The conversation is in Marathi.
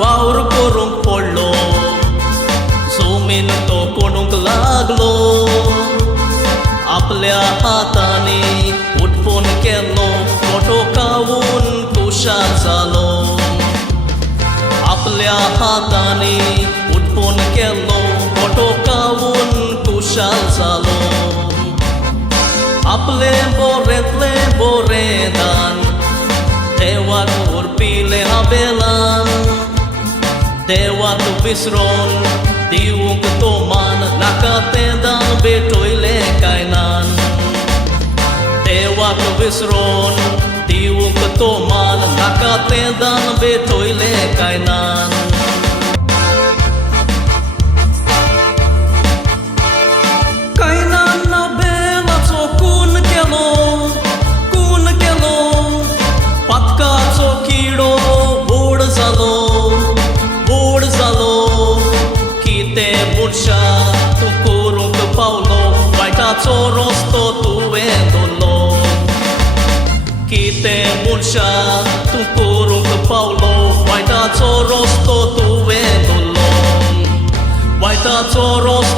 वावर करूंक पडलो जमीन तो कोणूंक लागलो आपल्या हातांनी उठपून केलो फोटो खावून खुशाल जालो आपल्या हातांनी उठपून केलो फोटो खावून खुशाल जालो आपले बोरेंतले बोरें दान देवाक उरपिले हाबेलान देवाक विसरून दिवंक तो मान नाका तें दान भेटोयले काय नान देवाक विसरून दिवंक तो मान नाका तें दान भेटोयले काय नान तू करूंक पावलो वायटाचो रस्तो तुवें धरलो कितें मनशा तू करूंक पावलो वायटाचो रस्तो तुवें धरलो वायटाचो रस्तो